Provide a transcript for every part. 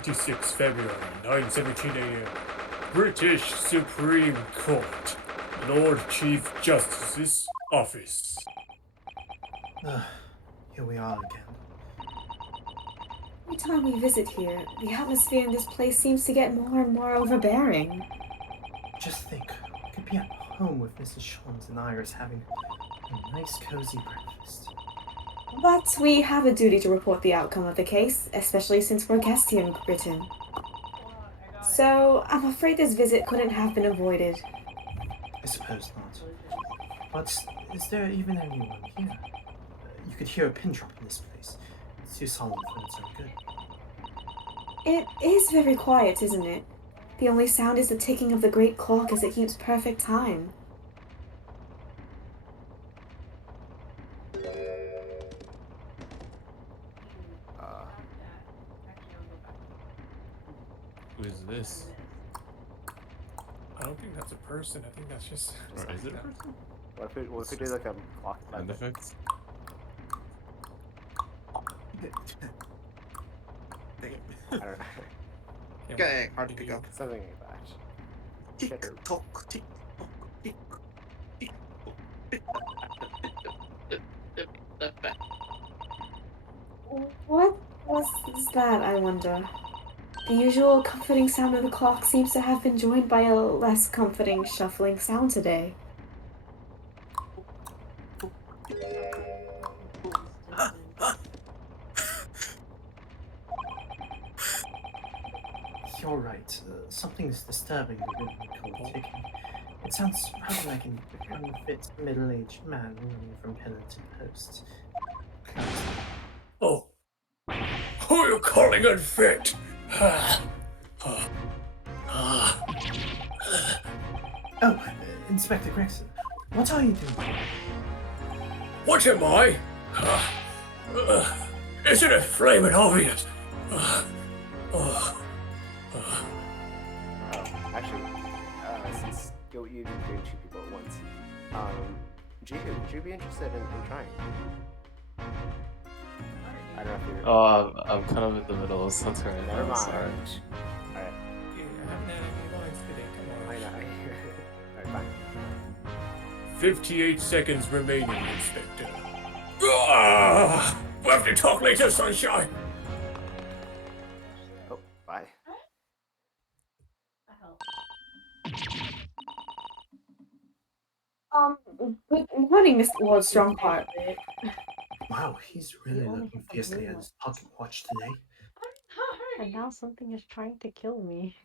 26 February, 9:17 a.m. British Supreme Court. Lord Chief Justice's office. Here we are again. Every time we visit here, the atmosphere in this place seems to get more and more overbearing. Just think, we could be at home with Mrs. Shawns and Iris having a nice cozy breakfast. But we have a duty to report the outcome of the case, especially since we're guests here in Britain. So, I'm afraid this visit couldn't have been avoided. I suppose not. But is there even anyone here? You could hear a pin drop in this place. It's too solemn for its own good. It is very quiet, isn't it? The only sound is the ticking of the great clock as it keeps perfect time. Who is this? I don't think that's a person. I think that's just. Or is it a person? What if we do like a clock Sound effects? I don't know. Okay, hard to pick up. Something like that. Tick tock, tick tock, tick tick. What was that, I wonder? The usual comforting sound of the clock seems to have been joined by a less comforting shuffling sound today. You're right. Something is disturbing the rhythm we call ticking. It sounds rather like an unfit middle-aged man running from pillar to post. Oh. Who are you calling unfit? Oh, Inspector Gregson, what are you doing? What am I? Isn't it flaming obvious? Actually, since you've been doing two people at once, Jihu, would you be interested in trying? I don't know if you're. Oh, I'm kind of in the middle of something right now. Never I'm mind. sorry. Alright. Yeah, I haven't had any lines today. Come on. I know. Alright, fine. 58 seconds remaining, Inspector. We'll have to talk later, sunshine. Oh, bye. Good morning, Mr. Lord Strongheart. Wow, he's really looking fiercely at his pocket watch today. And now something is trying to kill me.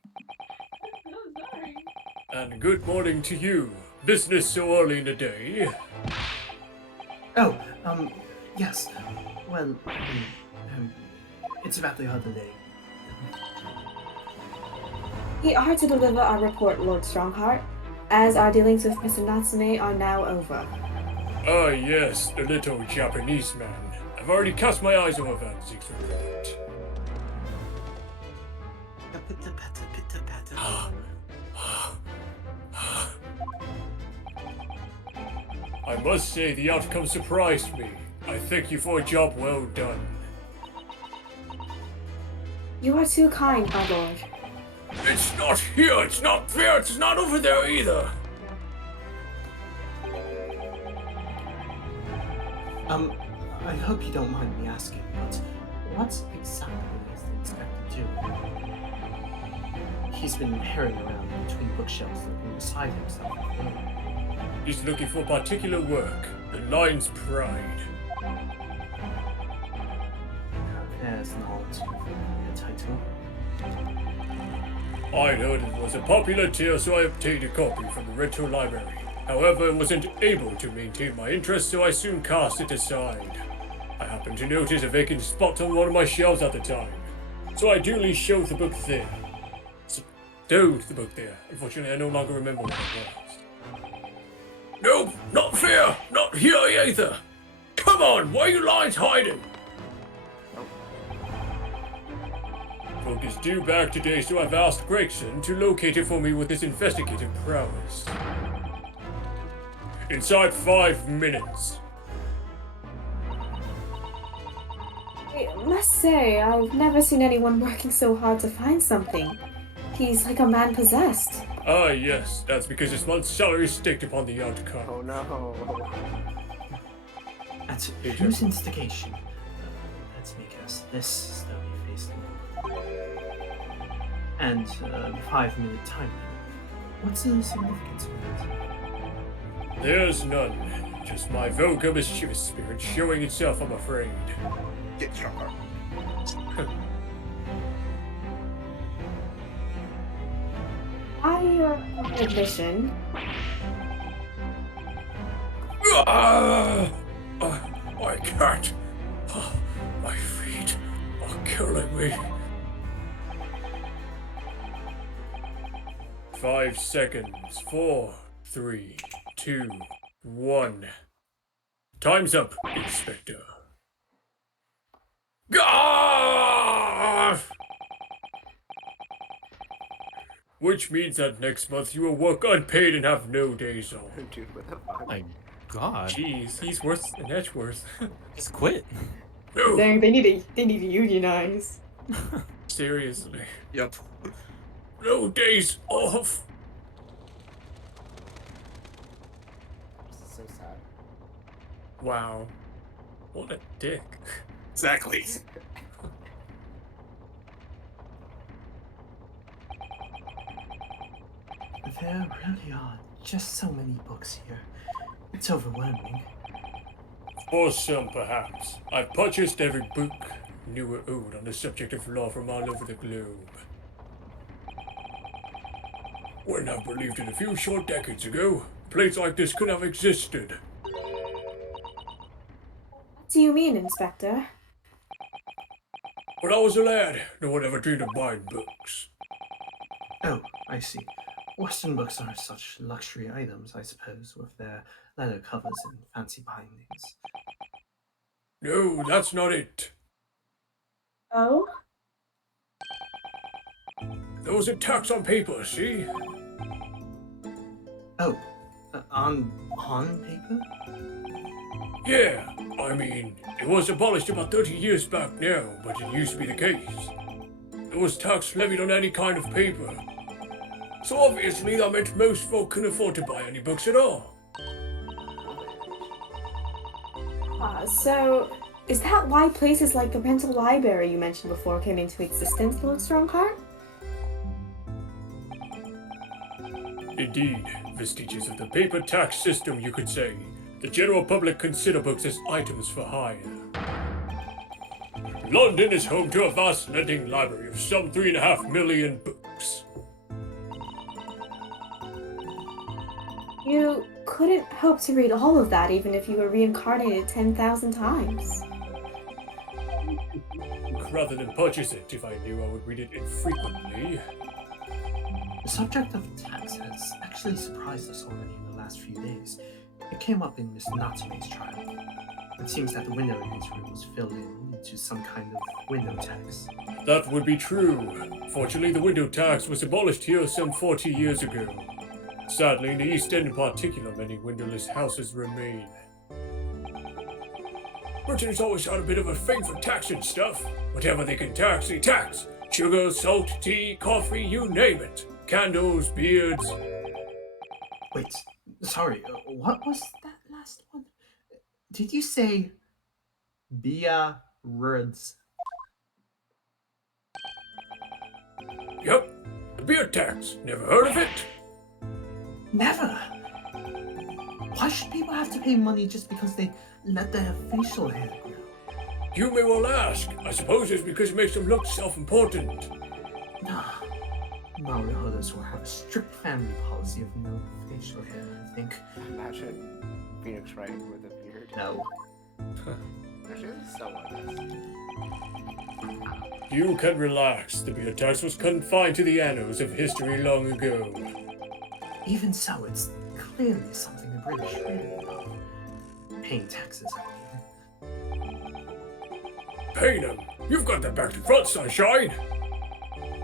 And good morning to you. Business so early in the day. Oh, yes. Well, it's about the other day. We are to deliver our report, Lord Strongheart, as our dealings with Mr. Natsume are now over. Ah, yes, the little Japanese man. I've already cast my eyes over Van's report. Pitter patter, pitter patter. I must say the outcome surprised me. I thank you for a job well done. You are too kind, my lord. It's not here, it's not there, it's not over there either. I hope you don't mind me asking, but what exactly is the inspector doing? He's been herring around between bookshelves looking beside himself. He's looking for particular work, the Lion's Pride. There's not a title. I heard it was a popular tale, so I obtained a copy from the rental library. However, I wasn't able to maintain my interest, so I soon cast it aside. I happened to notice a vacant spot on one of my shelves at the time, so I duly shoved the book there. Stowed the book there. Unfortunately, I no longer remember what it was. Nope, not fair! Not here either! Come on, why are you lions hiding? Book is due back today, so I've asked Gregson to locate it for me with his investigative prowess. Inside 5 minutes. I must say, I've never seen anyone working so hard to find something. He's like a man possessed. Ah, yes, that's because this month's salary is staked upon the outcome. Oh no. At Hey, whose Jeff. instigation? Let's me guess. This stony-faced woman. And 5-minute time limit. What's the significance of that? There's none. Just my vulgar mischievous spirit showing itself, I'm afraid. Get stronger. By admission, Ah! I can't. My feet are killing me. 5 seconds. 4, 3, 2, 1. Time's up, Inspector. Ah! Which means that next month you will work unpaid and have no days off. Dude, what the Oh fuck? my god. Jeez, he's worse than Edgeworth. Just quit. No, dang, they need to unionize. seriously. Yep. No days off. This is so sad. Wow. What a dick. Exactly. There really are just so many books here. It's overwhelming. For some, perhaps. I've purchased every book, new or old, on the subject of law from all over the globe. Wouldn't have believed it a few short decades ago. A place like this could have existed. What do you mean, Inspector? When I was a lad, no one ever dreamed of buying books. Oh, I see. Western books are such luxury items, I suppose, with their leather covers and fancy bindings. No, that's not it. Oh? There was a tax on paper, see? Oh, on paper? Yeah, I mean, it was abolished about 30 years back now, but it used to be the case. There was tax levied on any kind of paper. So obviously that meant most folk couldn't afford to buy any books at all. So is that why places like the rental library you mentioned before came into existence, Lord Strongheart? Indeed, vestiges of the paper tax system, you could say. The general public consider books as items for hire. London is home to a vast lending library of some 3.5 million books. You couldn't hope to read all of that even if you were reincarnated 10,000 times. Rather than purchase it if I knew I would read it infrequently. The subject of tax has actually surprised us already in the last few days. It came up in Mr. Natsume's trial. It seems that the window in his room was filled in into some kind of window tax. That would be true. Fortunately, the window tax was abolished here some 40 years ago. Sadly, in the East End in particular, many windowless houses remain. Britain's always had a bit of a thing for taxing stuff. Whatever they can tax, they tax. Sugar, salt, tea, coffee, you name it. Candles, beards. Wait, sorry, what was that last one? Did you say beards? Yep, the beard tax. Never heard of it? Never! Why should people have to pay money just because they let their facial hair grow? You may well ask. I suppose it's because it makes them look self-important. Nah. Mario Hodos will have a strict family policy of no facial hair, I think. Imagine Phoenix Wright with a beard. No. Actually, this is so honest. You can relax. The beard tax was confined to the annals of history long ago. Even so, it's clearly something the British really love. Paying taxes, I mean. Pay them. You've got that back to front, sunshine.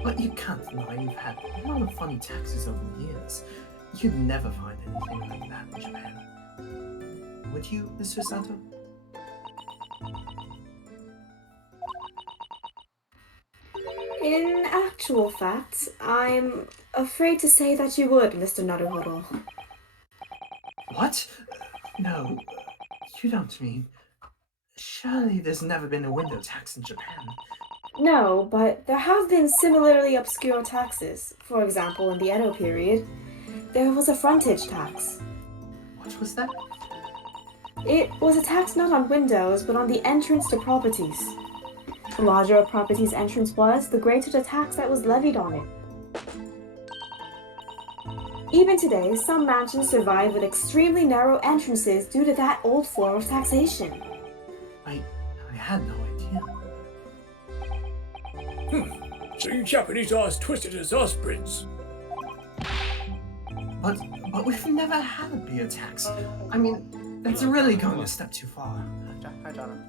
But you can't deny you've had a lot of funny taxes over the years. You'd never find anything like that in Japan. Would you, Mr. Sato? In actual fact, I'm afraid to say that you would, Mr. Naruhodo. What? No, you don't mean. Surely there's never been a window tax in Japan. No, but there have been similarly obscure taxes. For example, in the Edo period, there was a frontage tax. What was that? It was a tax not on windows, but on the entrance to properties. The larger a property's entrance was, the greater the tax that was levied on it. Even today, some mansions survive with extremely narrow entrances due to that old form of taxation. I had no idea. So you Japanese are as twisted as us, Prince. But we've never had a beer tax. I mean, that's really going a step too far. Hi, Donna.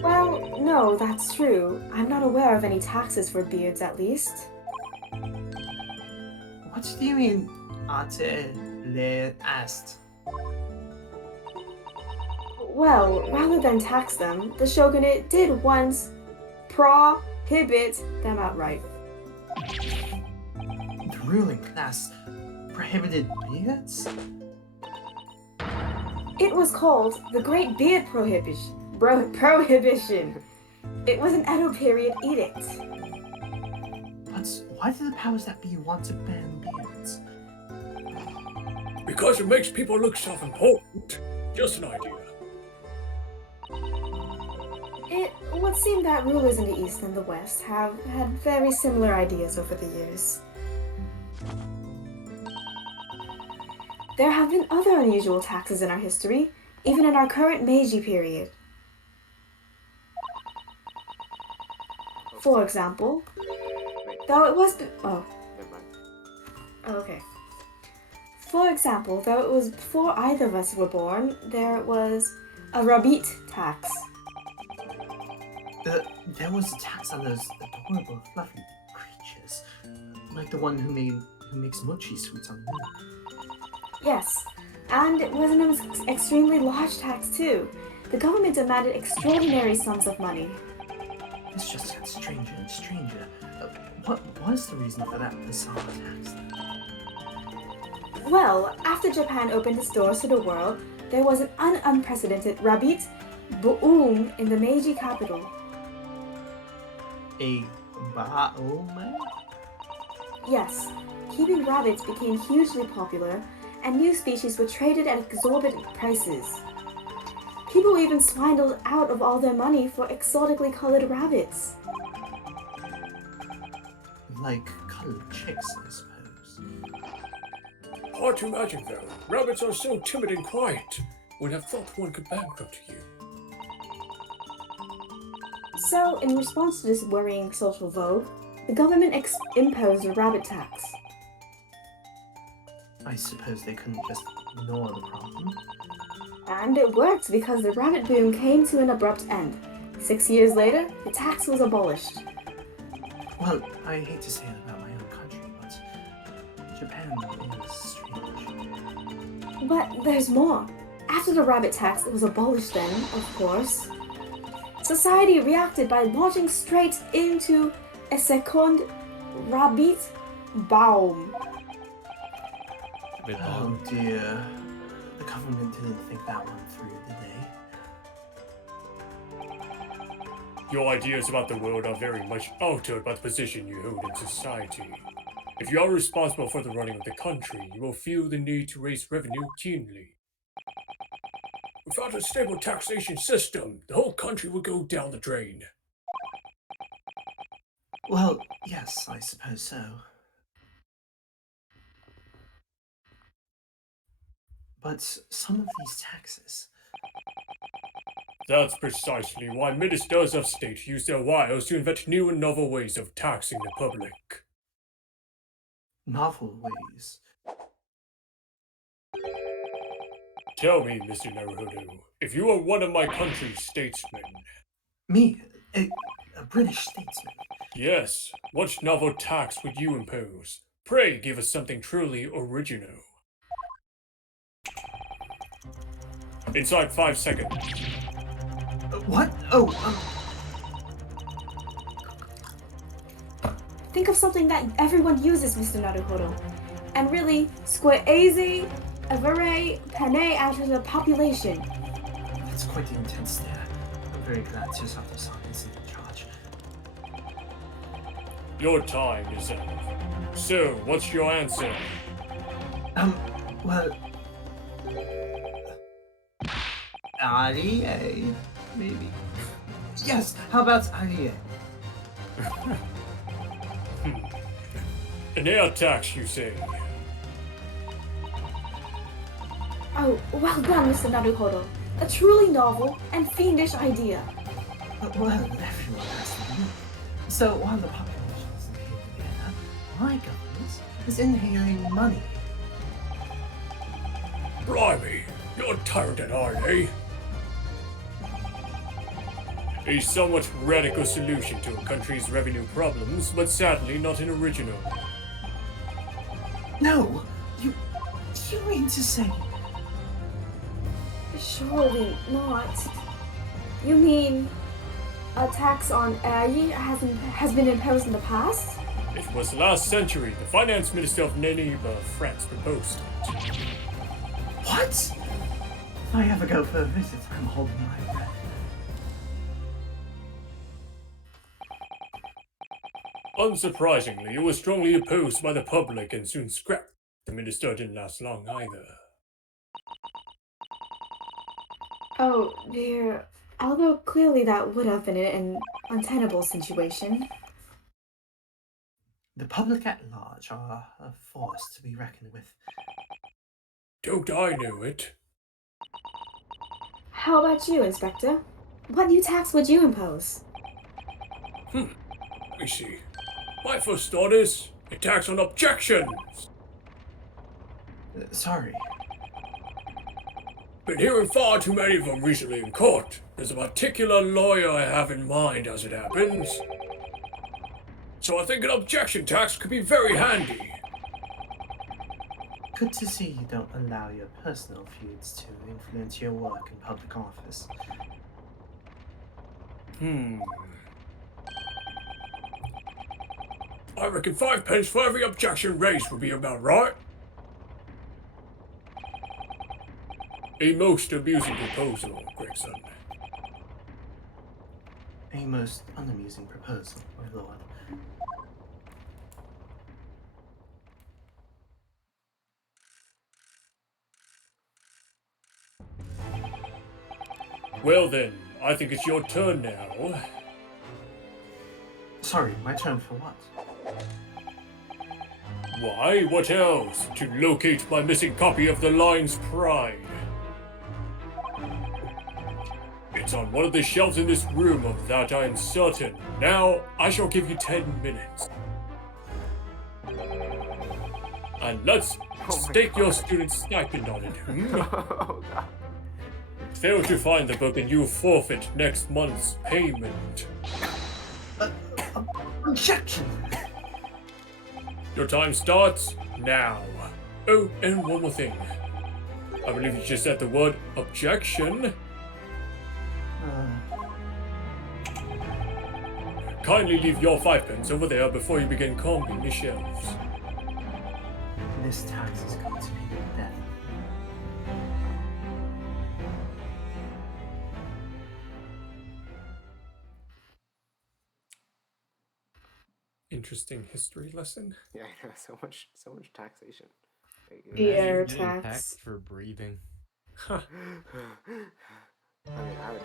Well, no, that's true. I'm not aware of any taxes for beards, at least. What do you mean, ate le asked? Well, rather than tax them, the shogunate did once prohibit them outright. The ruling class prohibited beards? It was called the Great Beard Prohibition. Prohibition. It was an Edo period edict. But why do the powers that be want to ban beards? Because it makes people look self-important. Just an idea. It would seem that rulers in the East and the West have had very similar ideas over the years. There have been other unusual taxes in our history, even in our current Meiji period. For example, Wait, though it was never mind. okay. For example, though it was before either of us were born, there was a rabbit tax. There was a tax on those adorable, fluffy creatures, like the one who makes mochi sweets on the moon. Yes, and it was an extremely large tax too. The government demanded extraordinary sums of money. This just got stranger and stranger. What was the reason for that bizarre tax? Well, after Japan opened its doors to the world, there was an unprecedented rabbit boom in the Meiji capital. A baome? Yes, keeping rabbits became hugely popular, and new species were traded at exorbitant prices. People even swindled out of all their money for exotically colored rabbits. Like colored chicks, I suppose. Hard to imagine, though. Rabbits are so timid and quiet. Would have thought one could bankrupt you. So, in response to this worrying social vogue, the government imposed a rabbit tax. I suppose they couldn't just ignore the problem. And it worked because the rabbit boom came to an abrupt end. 6 years later, the tax was abolished. Well, I hate to say it about my own country, but Japan is strange. But there's more. After the rabbit tax was abolished then, of course, society reacted by launching straight into a second rabbit boom. Oh dear. The government didn't think that one through, did they? Your ideas about the world are very much altered by the position you hold in society. If you are responsible for the running of the country, you will feel the need to raise revenue keenly. Without a stable taxation system, the whole country will go down the drain. Well, yes, I suppose so. But some of these taxes... That's precisely why ministers of state use their wiles to invent new and novel ways of taxing the public. novel ways. Tell me, Mr. Naruhodo, if you were one of my country's statesmen. Me, a British statesman. Yes, what novel tax would you impose? Pray give us something truly original. Inside 5 seconds. What? Oh, Think of something that everyone uses, Mr. Naruhodo. And really, squeeze, avere, penne out of the population. That's quite the intense stare. I'm very glad Tsusato-san isn't in charge. Your time is up. So, what's your answer? Well... REA, maybe. Yes, how about REA? An air tax, you say? Oh, well done, Mr. Naruhodo. A truly novel and fiendish idea. Well, everyone has to be. So while the population is inhaling air, my government is inhaling money. Blimey, you're a tyrant at heart, eh? A somewhat radical solution to a country's revenue problems, but sadly not an original. No, you mean to say? Surely not. You mean a tax on air has been imposed in the past? It was last century the finance minister of Neneba, France, proposed it. What? If I ever go for a visit, I'm holding my breath. Unsurprisingly, it was strongly opposed by the public and soon scrapped. The minister didn't last long either. Oh dear. Although clearly that would have been an untenable situation. The public at large are a force to be reckoned with. Don't I know it? How about you, Inspector? What new tax would you impose? Let me see. My first thought is a tax on objections. Sorry. Been hearing far too many of them recently in court. There's a particular lawyer I have in mind as it happens. So I think an objection tax could be very handy. Good to see you don't allow your personal feuds to influence your work in public office. I reckon 5 pence for every objection raised would be about right. A most amusing proposal, Gregson. A most unamusing proposal, my lord. Well then, I think it's your turn now. Sorry, my turn for what? Why, what else? To locate my missing copy of the Lion's Pride. It's on one of the shelves in this room, of that I am certain. Now, I shall give you 10 minutes. And let's stake your student stipend on it. Oh god. Fail to find the book and you forfeit next month's payment. Objection! Your time starts now. Oh, and one more thing. I believe you just said the word objection. Kindly leave your 5 pence over there before you begin combing the shelves. This tax is going to be your death. Interesting history lesson. Yeah, I know, so much taxation. The air Imagine getting tax. taxed for breathing. Huh. I mean, I would